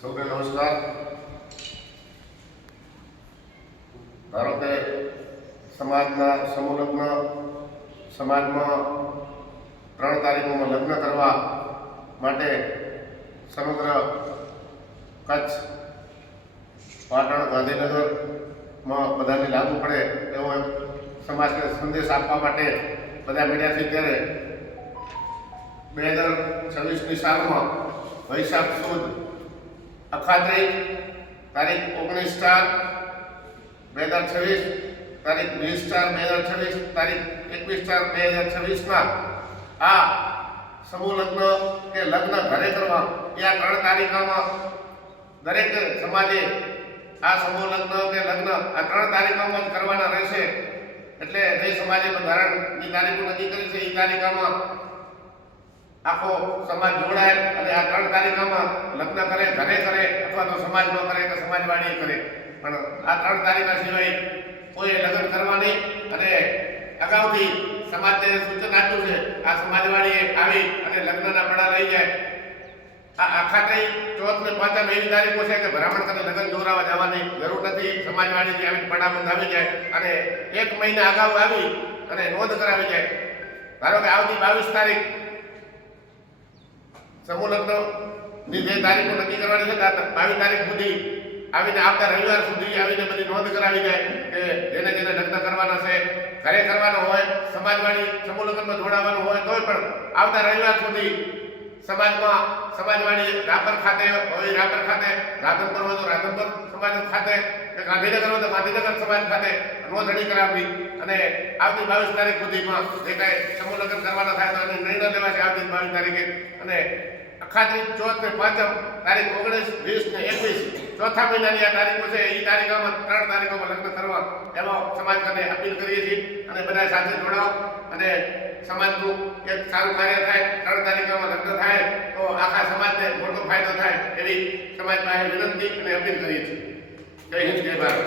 સૌને નમસ્કાર. ધારો કે સમાજના સમૂહ લગ્ન, સમાજમાં 3 તારીખોમાં લગ્ન કરવા માટે સમગ્ર કચ્છ, પાટણ, ગાંધીનગરમાં બધાને લાગુ પડે એવો સમાજને સંદેશ આપવા માટે બધા મીડિયા છે. ત્યારે 2026ની સાલમાં વૈશાખ સુદ અખાત્રીજ તારીખ 19/4/2026, તારીખ 20/4/2026, તારીખ 21/4/2026 આ સમૂહ લગ્ન કે લગ્ન ઘરે કરવા એ આ 3 તારીખોમાં દરેક સમાજે આ સમૂહ લગ્ન કે લગ્ન આ 3 તારીખોમાં જ કરવાના રહેશે. એટલે જે સમાજે બંધારણની તારીખો નક્કી કરી છે એ તારીખોમાં આખો સમાજ જોડાય અને આ 3 તારીખોમાં લગ્ન કરે, ઘરે કરે અથવા તો સમાજમાં કરે કે સમાજવાડીએ કરે, પણ આ 3 તારીખ સિવાય કોઈ લગ્ન કરવા નહીં. અને અગાઉથી સમાજને સૂચન આપ્યું છે આ સમાજવાડીએ આવી અને લગ્નના પડા લઈ જાય. આ આખાત્રી ચોથ ને પાંચમ એવી તારીખો છે કે ભરામણ કરીને લગ્ન દોરાવા જવાની જરૂર નથી. સમાજવાડીથી આવી પડા બંધાવી જાય અને 1 મહિના અગાઉ આવી અને નોંધ કરાવી જાય. ધારો કે આવતી 22 તારીખ સમૂહ લગ્નની જે તારીખો નક્કી કરવાની છે 22 તારીખ સુધી આવીને આવતા રવિવાર સુધી આવીને બધી નોંધ કરાવી જાય કે જેને જેને લગ્ન કરવાના છે, ઘરે કરવાનો હોય, સમાજવાડી સમૂહ લગ્નમાં જોડાવાનું હોય તોય પણ આવતા રવિવાર સુધી સમાજમાં સમાજવાડી રાપર ખાતે હોય રાપર ખાતે, રાધનપુર હોય તો રાધનપુર સમાજ ખાતે, કે ગાંધીનગર હોય તો ગાંધીનગર સમાજ ખાતે નોંધણી કરાવવી અને આવતી 22 તારીખ સુધીમાં જે કાંઈ સમૂહ લગ્ન કરવાના થાય તો એને નિર્ણય લેવા છે આવતી 22 તારીખે. અને અખાત્રીજ ચોથ ને પાંચમ તારીખ 19, 20 ને 21 ચોથા મહિનાની આ તારીખો છે. એ તારીખોમાં 3 તારીખોમાં લગ્ન કરવા એમાં સમાજ ખાતે અપીલ કરીએ છીએ અને બધા સાથે જોડાઓ અને સમાજનું એક સારું કાર્ય થાય. 3 તારીખોમાં લગ્ન થાય તો આખા સમાજને મોટો ફાયદો થાય એવી સમાજ પાસે વિનંતી અને અપીલ કરીએ છીએ. જય હિન્દ, જય ભારત.